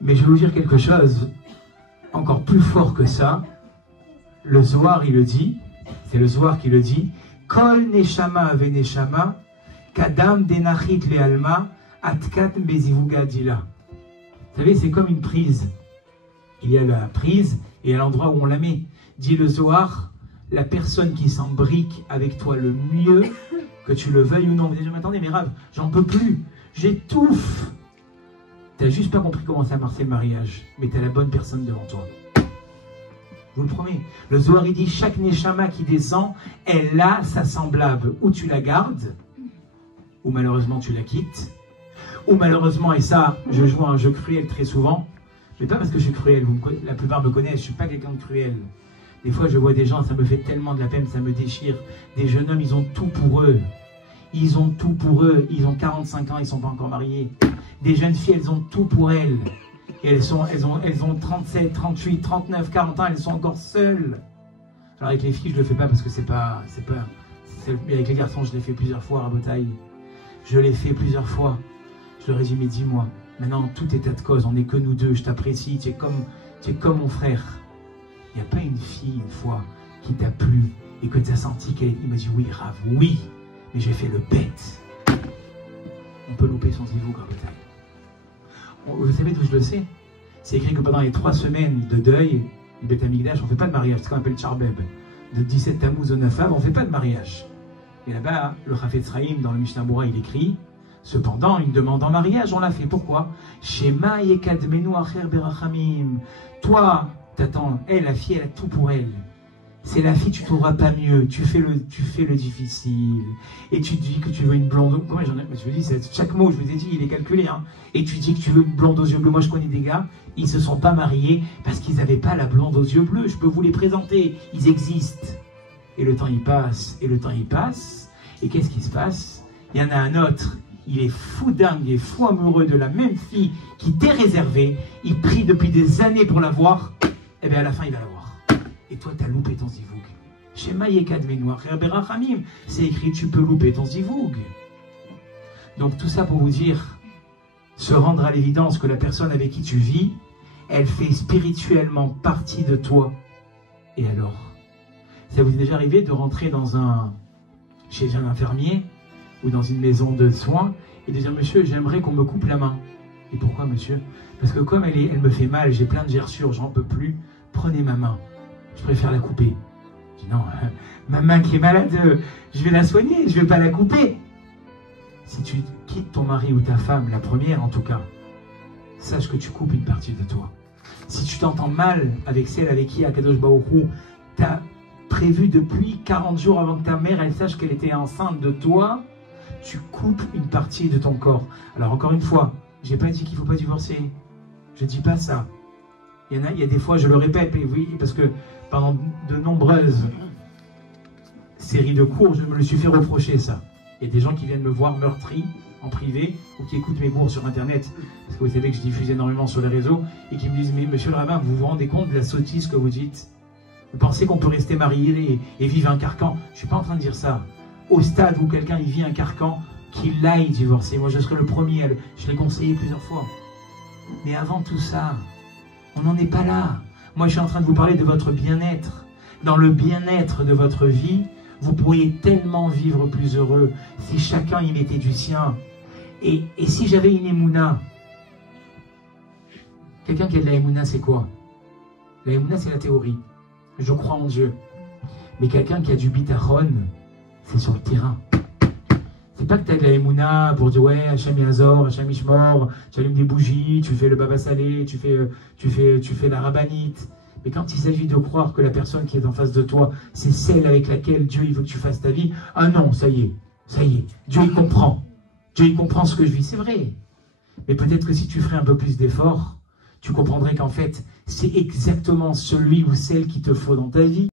Mais je vais vous dire quelque chose encore plus fort que ça. Le Zohar, il le dit, c'est le Zohar qui le dit, Kol neshama ave neshama, kadam denachit le alma, atkat bezivuga dila. Vous savez, c'est comme une prise. Il y a la prise et à l'endroit où on la met. Dit le Zohar, la personne qui s'embrique avec toi le mieux, que tu le veuilles ou non. Vous dites, mais attendez, mais Rav, j'en peux plus, j'étouffe. T'as juste pas compris comment ça marchait le mariage, mais t'as la bonne personne devant toi. Je vous le promets. Le Zohar, il dit, chaque neshama qui descend, elle a sa semblable. Ou tu la gardes, ou malheureusement tu la quittes, ou malheureusement, et ça, je joue à un jeu cruel très souvent, mais pas parce que je suis cruel, la plupart me connaissent, je ne suis pas quelqu'un de cruel. Des fois, je vois des gens, ça me fait tellement de la peine, ça me déchire. Des jeunes hommes, ils ont tout pour eux. Ils ont tout pour eux. Ils ont 45 ans, ils ne sont pas encore mariés. Des jeunes filles, elles ont tout pour elles. Et elles ont 37, 38, 39, 40 ans, elles sont encore seules. Alors avec les filles, je ne le fais pas parce que mais avec les garçons, je l'ai fait plusieurs fois à Botaï. Je l'ai fait plusieurs fois. Je leur ai dit, mais dis-moi, maintenant, tout état de cause, on n'est que nous deux, je t'apprécie, tu es comme mon frère. Il n'y a pas une fille, une fois, qui t'a plu et que tu as senti il m'a dit, oui, Rav, oui, mais j'ai fait le bête. On peut louper son zivouk à Botaï. Vous savez d'où je le sais? C'est écrit que pendant les 3 semaines de deuil du Beth Amikdash, on ne fait pas de mariage, c'est ce qu'on appelle Charbeb. De 17 Tammuz au 9 Av, on ne fait pas de mariage. Et là-bas, le Chafetz Chaim, dans le Mishnah Berurah, il écrit, cependant, une demande en mariage, on l'a fait. Pourquoi? Shema yekadmenu acher berachamim. Toi, t'attends, elle, la fille, elle a tout pour elle. C'est la fille, tu ne trouveras pas mieux. Tu fais le difficile. Et tu dis que tu veux une blonde. Comment j'en ai. Mais je vous dis, chaque mot, je vous ai dit, il est calculé. Hein. Et tu dis que tu veux une blonde aux yeux bleus. Moi, je connais des gars, ils ne se sont pas mariés parce qu'ils n'avaient pas la blonde aux yeux bleus. Je peux vous les présenter. Ils existent. Et le temps, il passe. Et le temps, il passe. Et qu'est-ce qui se passe? Il y en a un autre. Il est fou dingue, il est fou amoureux de la même fille qui t'est réservée. Il prie depuis des années pour la voir. Et bien à la fin, il va la voir. Et toi, tu as loupé ton zivoug. Shema yekadmenu acher berachamim. C'est écrit, tu peux louper ton zivoug. Donc tout ça pour vous dire, se rendre à l'évidence que la personne avec qui tu vis, elle fait spirituellement partie de toi. Et alors? Ça vous est déjà arrivé de rentrer chez un infirmier ou dans une maison de soins, et de dire, monsieur, j'aimerais qu'on me coupe la main. Et pourquoi, monsieur? Parce que comme elle me fait mal, j'ai plein de gerçures, j'en peux plus, prenez ma main. Je préfère la couper. Je dis, non, ma main qui est malade, je vais la soigner, je ne vais pas la couper. Si tu quittes ton mari ou ta femme, la première en tout cas, sache que tu coupes une partie de toi. Si tu t'entends mal avec celle avec qui Akadosh Baruch Hu t'a prévu depuis 40 jours avant que ta mère, elle sache qu'elle était enceinte de toi, tu coupes une partie de ton corps. Alors encore une fois, je n'ai pas dit qu'il ne faut pas divorcer. Je ne dis pas ça. Il y a des fois, je le répète, et oui, parce que pendant de nombreuses séries de cours, je me le suis fait reprocher ça. Il y a des gens qui viennent me voir meurtri en privé ou qui écoutent mes cours sur Internet, parce que vous savez que je diffuse énormément sur les réseaux, et qui me disent, mais monsieur le rabbin, vous vous rendez compte de la sottise que vous dites? Vous pensez qu'on peut rester marié et vivre un carcan? Je ne suis pas en train de dire ça. Au stade où quelqu'un vit un carcan, qu'il aille divorcer. Moi, je serai le premier. Je l'ai conseillé plusieurs fois. Mais avant tout ça, on n'en est pas là. Moi, je suis en train de vous parler de votre bien-être. Dans le bien-être de votre vie, vous pourriez tellement vivre plus heureux si chacun y mettait du sien. Et si j'avais une émouna, quelqu'un qui a de la émouna, c'est quoi? La émouna, c'est la théorie. Je crois en Dieu. Mais quelqu'un qui a du bitachon, c'est sur le terrain. C'est pas que tu as de la émouna pour dire ouais, Hachem Yazor, Hachem Ishmor, tu allumes des bougies, tu fais le baba salé, tu fais la rabbinite. Mais quand il s'agit de croire que la personne qui est en face de toi, c'est celle avec laquelle Dieu il veut que tu fasses ta vie, ah non, ça y est, Dieu il comprend. Dieu il comprend ce que je vis, c'est vrai. Mais peut-être que si tu ferais un peu plus d'efforts, tu comprendrais qu'en fait, c'est exactement celui ou celle qu'il te faut dans ta vie.